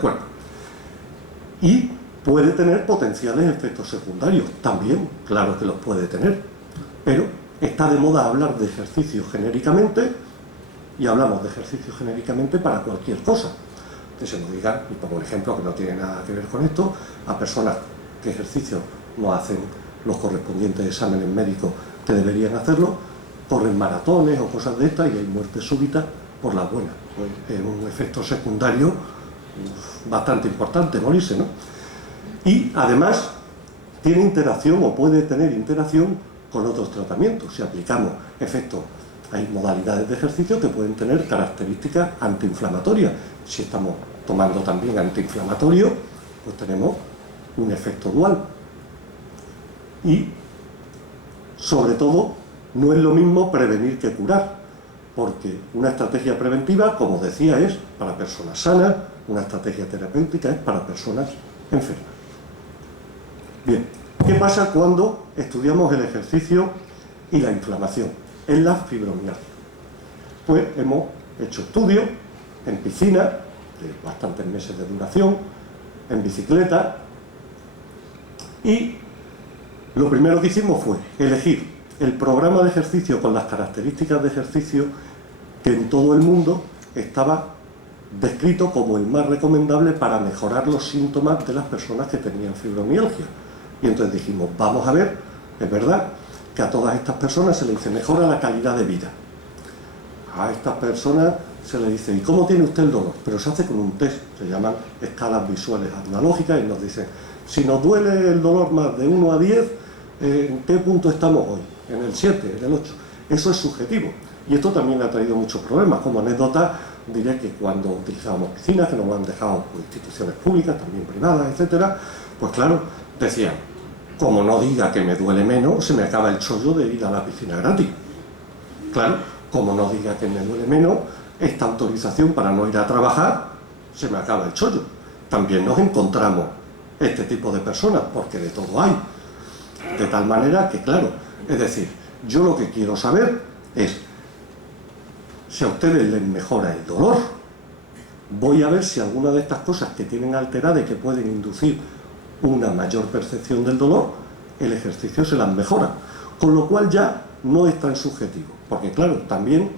cuerpo. Y puede tener potenciales efectos secundarios. También, claro que los puede tener. Pero está de moda hablar de ejercicio genéricamente, y hablamos de ejercicio genéricamente para cualquier cosa. Que se nos diga, y pongo un ejemplo que no tiene nada que ver con esto, a personas que ejercicio no hacen los correspondientes exámenes médicos que deberían hacerlo, corren maratones o cosas de estas y hay muerte súbita por las buenas. Pues es un efecto secundario bastante importante, morirse, ¿no? Y además tiene interacción o puede tener interacción con otros tratamientos. Si aplicamos efectos, hay modalidades de ejercicio que pueden tener características antiinflamatorias. Si estamos tomando también antiinflamatorio, pues tenemos un efecto dual. Y, sobre todo, no es lo mismo prevenir que curar, porque una estrategia preventiva, como decía, es para personas sanas, una estrategia terapéutica es para personas enfermas. Bien, ¿qué pasa cuando estudiamos el ejercicio y la inflamación en la fibromialgia? Pues hemos hecho estudios en piscina, de bastantes meses de duración, en bicicleta, y lo primero que hicimos fue elegir el programa de ejercicio con las características de ejercicio que en todo el mundo estaba descrito como el más recomendable para mejorar los síntomas de las personas que tenían fibromialgia. Y entonces dijimos, vamos a ver, es verdad que a todas estas personas se les dice mejora la calidad de vida. A estas personas se le dice, ¿y cómo tiene usted el dolor? Pero se hace con un test, se llaman escalas visuales analógicas, y nos dicen, si nos duele el dolor más de 1 a 10, ¿en qué punto estamos hoy? ¿En el 7, en el 8? Eso es subjetivo. Y esto también ha traído muchos problemas. Como anécdota, diré que cuando utilizábamos piscinas, que nos han dejado instituciones públicas, también privadas, etcétera, pues claro, decían, como no diga que me duele menos, se me acaba el chollo de ir a la piscina gratis. Claro, como no diga que me duele menos, esta autorización para no ir a trabajar, se me acaba el chollo. También nos encontramos este tipo de personas, porque de todo hay. De tal manera que, claro, es decir, yo lo que quiero saber es, si a ustedes les mejora el dolor, voy a ver si alguna de estas cosas que tienen alterada y que pueden inducir una mayor percepción del dolor, el ejercicio se las mejora. Con lo cual ya no es tan subjetivo. Porque claro, también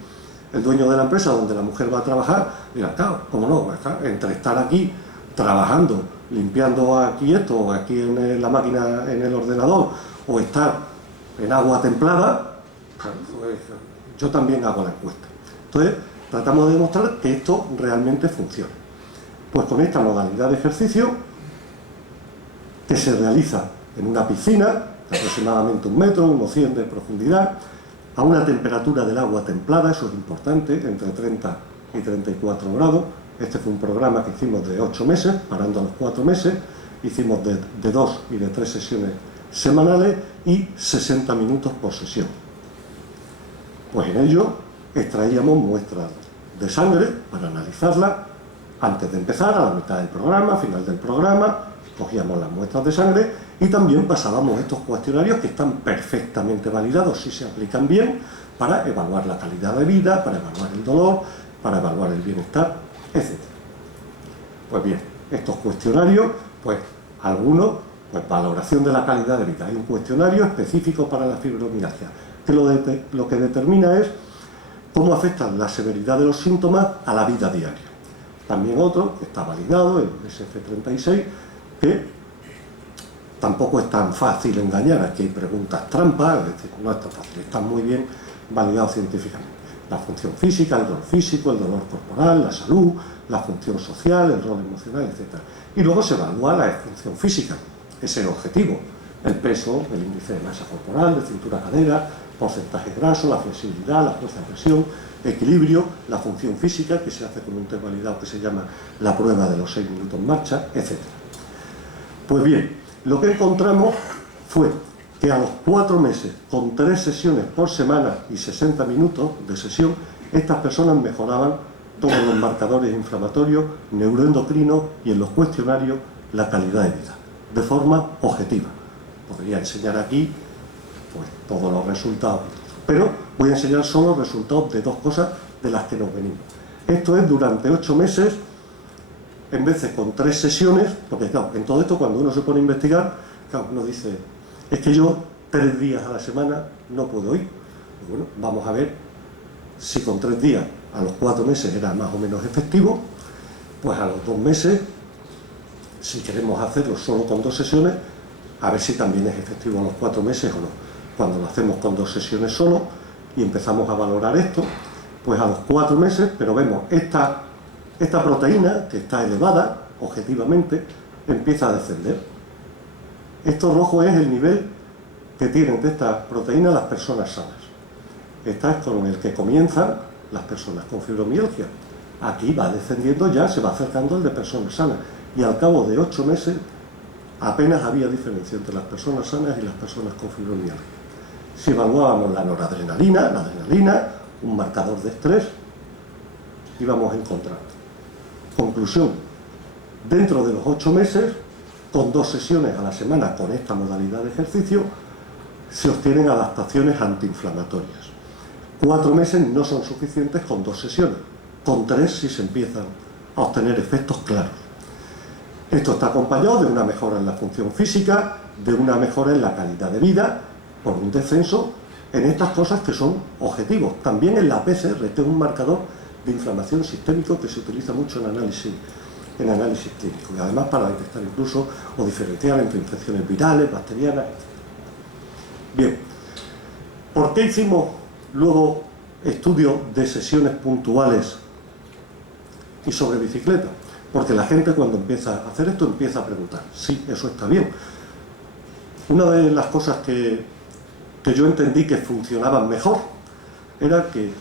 el dueño de la empresa donde la mujer va a trabajar, dirá, claro, ¿cómo no? Entre estar aquí trabajando, limpiando aquí esto, o aquí en la máquina, en el ordenador, o estar en agua templada, pues yo también hago la encuesta. Entonces, tratamos de demostrar que esto realmente funciona. Pues con esta modalidad de ejercicio, que se realiza en una piscina, de aproximadamente 1 metro, unos 100 de profundidad, a una temperatura del agua templada, eso es importante, entre 30 y 34 grados. Este fue un programa que hicimos de 8 meses, parando a los 4 meses, hicimos de 2 y de 3 sesiones semanales y 60 minutos por sesión. Pues en ello extraíamos muestras de sangre para analizarla antes de empezar, a la mitad del programa, a final del programa, cogíamos las muestras de sangre y también pasábamos estos cuestionarios que están perfectamente validados si se aplican bien para evaluar la calidad de vida, para evaluar el dolor, para evaluar el bienestar, etc. Pues bien, estos cuestionarios, pues algunos, pues valoración de la calidad de vida. Hay un cuestionario específico para la fibromialgia, que lo que determina es cómo afecta la severidad de los síntomas a la vida diaria. También otro, que está validado, el SF36, que tampoco es tan fácil engañar, aquí hay preguntas trampas, es decir, no es tan fácil, están muy bien validados científicamente. La función física, el dolor físico, el dolor corporal, la salud, la función social, el rol emocional, etc. Y luego se evalúa la función física, ese es el objetivo, el peso, el índice de masa corporal, de cintura-cadera, porcentaje graso, la flexibilidad, la fuerza de presión, equilibrio, la función física, que se hace con un test validado que se llama la prueba de los 6 minutos en marcha, etc. Pues bien, lo que encontramos fue que a los 4 meses, con 3 sesiones por semana y 60 minutos de sesión, estas personas mejoraban todos los marcadores inflamatorios, neuroendocrinos y en los cuestionarios la calidad de vida, de forma objetiva. Podría enseñar aquí pues, todos los resultados, pero voy a enseñar solo los resultados de 2 cosas de las que nos venimos. Esto es durante 8 meses, en vez de con 3 sesiones, porque claro, en todo esto cuando uno se pone a investigar, claro, uno dice, es que yo 3 días a la semana no puedo ir. Y bueno, vamos a ver si con 3 días a los 4 meses era más o menos efectivo, pues a los 2 meses, si queremos hacerlo solo con 2 sesiones, a ver si también es efectivo a los 4 meses o no. Cuando lo hacemos con 2 sesiones solo y empezamos a valorar esto, pues a los 4 meses, pero vemos esta proteína que está elevada, objetivamente, empieza a descender. Esto rojo es el nivel que tienen de esta proteína las personas sanas. Esta es con el que comienzan las personas con fibromialgia. Aquí va descendiendo ya, se va acercando el de personas sanas. Y al cabo de 8 meses apenas había diferencia entre las personas sanas y las personas con fibromialgia. Si evaluábamos la noradrenalina, la adrenalina, un marcador de estrés, íbamos encontrando. Conclusión, dentro de los 8 meses, con 2 sesiones a la semana con esta modalidad de ejercicio, se obtienen adaptaciones antiinflamatorias. 4 meses no son suficientes con 2 sesiones, con 3 sí se empiezan a obtener efectos claros. Esto está acompañado de una mejora en la función física, de una mejora en la calidad de vida, por un descenso en estas cosas que son objetivos. También en la PCR, que es un marcador de inflamación sistémico que se utiliza mucho en análisis clínico y además para detectar incluso o diferenciar entre infecciones virales, bacterianas, etc. Bien, ¿por qué hicimos luego estudios de sesiones puntuales y sobre bicicleta, porque la gente cuando empieza a hacer esto empieza a preguntar, sí, eso está bien. Una de las cosas que yo entendí que funcionaban mejor era que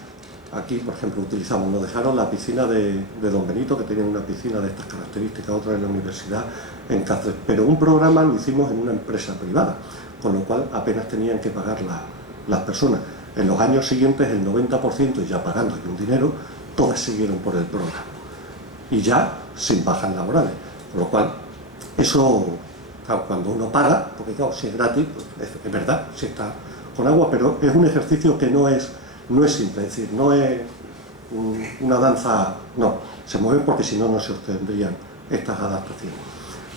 aquí, por ejemplo, nos dejaron la piscina de Don Benito, que tiene una piscina de estas características, otra en la universidad, en Cáceres, pero un programa lo hicimos en una empresa privada, con lo cual apenas tenían que pagar las personas. En los años siguientes el 90%, ya pagando y un dinero, todas siguieron por el programa. Y ya sin bajas laborales. Con lo cual, eso, claro, cuando uno paga, porque claro, si es gratis, pues es verdad, si está con agua, pero es un ejercicio que no es simple, es decir, no es una danza, no, se mueven porque si no, no se obtendrían estas adaptaciones.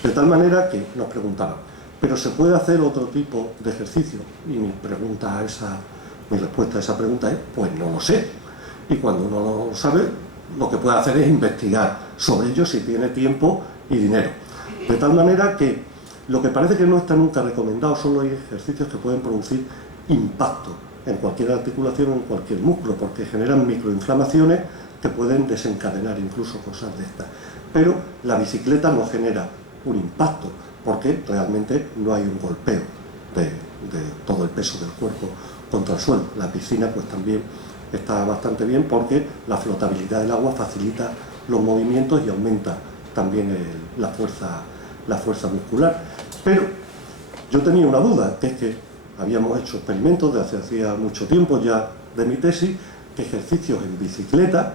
De tal manera que nos preguntaban, ¿pero se puede hacer otro tipo de ejercicio? Y mi respuesta a esa pregunta es, pues no lo sé. Y cuando uno no lo sabe, lo que puede hacer es investigar sobre ello si tiene tiempo y dinero. De tal manera que lo que parece que no está nunca recomendado son los ejercicios que pueden producir impacto en cualquier articulación o en cualquier músculo, porque generan microinflamaciones que pueden desencadenar incluso cosas de estas. Pero la bicicleta no genera un impacto, porque realmente no hay un golpeo de todo el peso del cuerpo contra el suelo. La piscina pues también está bastante bien porque la flotabilidad del agua facilita los movimientos y aumenta también la fuerza muscular. Pero yo tenía una duda, que es que habíamos hecho experimentos desde hacía mucho tiempo ya de mi tesis, que ejercicios en bicicleta,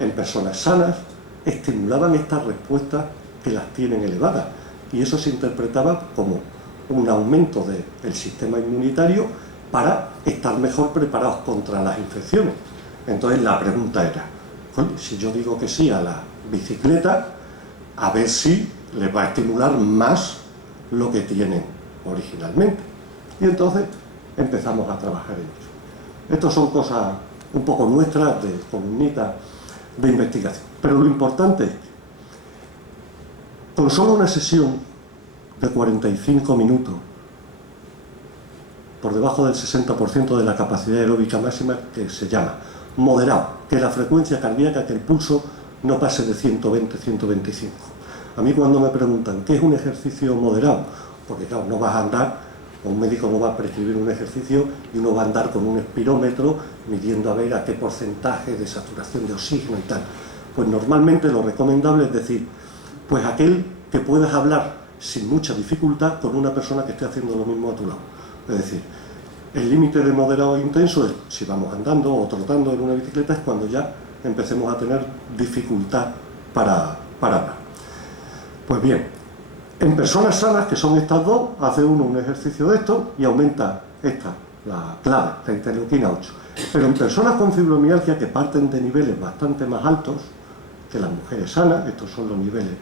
en personas sanas, estimulaban estas respuestas que las tienen elevadas. Y eso se interpretaba como un aumento del sistema inmunitario para estar mejor preparados contra las infecciones. Entonces la pregunta era, si yo digo que sí a la bicicleta, a ver si les va a estimular más lo que tienen originalmente. Y entonces empezamos a trabajar en ello. Estas son cosas un poco nuestras, de columnitas de investigación. Pero lo importante es que con solo una sesión de 45 minutos, por debajo del 60% de la capacidad aeróbica máxima, que se llama moderado, que la frecuencia cardíaca, que el pulso no pase de 120-125. A mí cuando me preguntan ¿qué es un ejercicio moderado? Porque claro, no vas a andar, un médico no va a prescribir un ejercicio y uno va a andar con un espirómetro midiendo a ver a qué porcentaje de saturación de oxígeno y tal. Pues normalmente lo recomendable es decir, pues aquel que puedas hablar sin mucha dificultad con una persona que esté haciendo lo mismo a tu lado. Es decir, el límite de moderado e intenso es si vamos andando o trotando en una bicicleta, es cuando ya empecemos a tener dificultad para hablar. Pues bien, en personas sanas, que son estas dos, hace uno un ejercicio de esto y aumenta la clave, la interleuquina 8. Pero en personas con fibromialgia que parten de niveles bastante más altos que las mujeres sanas, estos son los niveles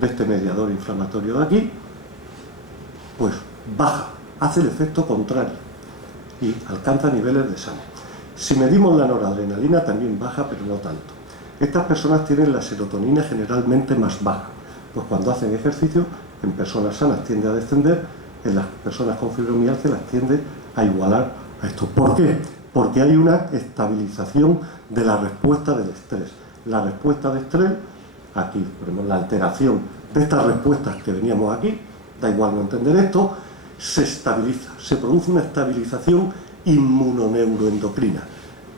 de este mediador inflamatorio de aquí, pues baja, hace el efecto contrario y alcanza niveles de sana. Si medimos la noradrenalina también baja, pero no tanto. Estas personas tienen la serotonina generalmente más baja, pues cuando hacen ejercicio, en personas sanas tiende a descender, en las personas con fibromialgia las tiende a igualar a esto. ¿Por qué? Porque hay una estabilización de la respuesta del estrés. La respuesta de estrés, aquí ponemos la alteración de estas respuestas que veníamos aquí, da igual no entender esto, se estabiliza, se produce una estabilización inmunoneuroendocrina.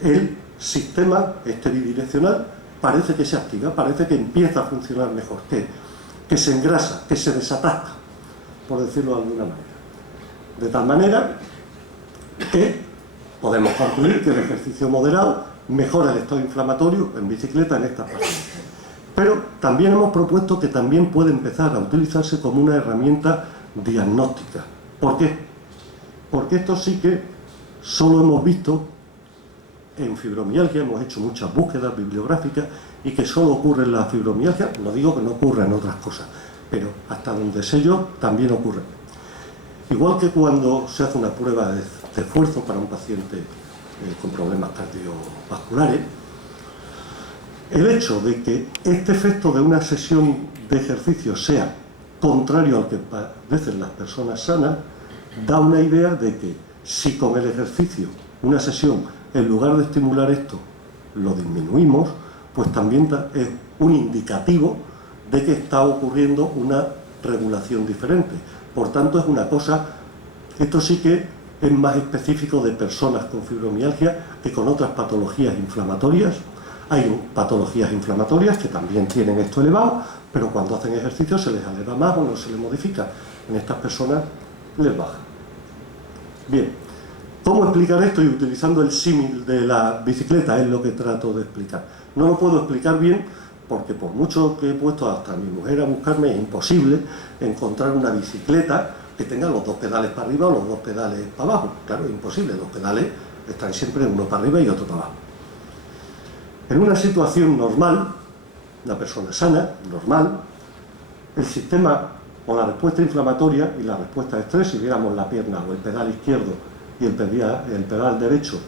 El sistema bidireccional parece que se activa, parece que empieza a funcionar mejor, que se engrasa, que se desatasca, por decirlo de alguna manera. De tal manera que podemos concluir que el ejercicio moderado mejora el estado inflamatorio en bicicleta en estas personas. Pero también hemos propuesto que también puede empezar a utilizarse como una herramienta diagnóstica. ¿Por qué? Porque esto sí que solo hemos visto en fibromialgia, hemos hecho muchas búsquedas bibliográficas y que solo ocurre en la fibromialgia, no digo que no ocurra en otras cosas, pero hasta donde sé yo también ocurre. Igual que cuando se hace una prueba de esfuerzo para un paciente con problemas cardiovasculares, el hecho de que este efecto de una sesión de ejercicio sea contrario al que padecen las personas sanas, da una idea de que si con el ejercicio, una sesión, en lugar de estimular esto, lo disminuimos, pues también es un indicativo de que está ocurriendo una regulación diferente. Por tanto, es una cosa, esto sí que es más específico de personas con fibromialgia que con otras patologías inflamatorias. Hay patologías inflamatorias que también tienen esto elevado, pero cuando hacen ejercicio se les eleva más o no se les modifica. En estas personas les baja. Bien, ¿cómo explicar esto? Y utilizando el símil de la bicicleta es lo que trato de explicar. No lo puedo explicar bien porque por mucho que he puesto hasta a mi mujer a buscarme, es imposible encontrar una bicicleta que tenga los dos pedales para arriba o los dos pedales para abajo. Claro, es imposible, los pedales están siempre uno para arriba y otro para abajo. En una situación normal, una persona sana, normal, el sistema o la respuesta inflamatoria y la respuesta de estrés, si viéramos la pierna o el pedal izquierdo y el pedal derecho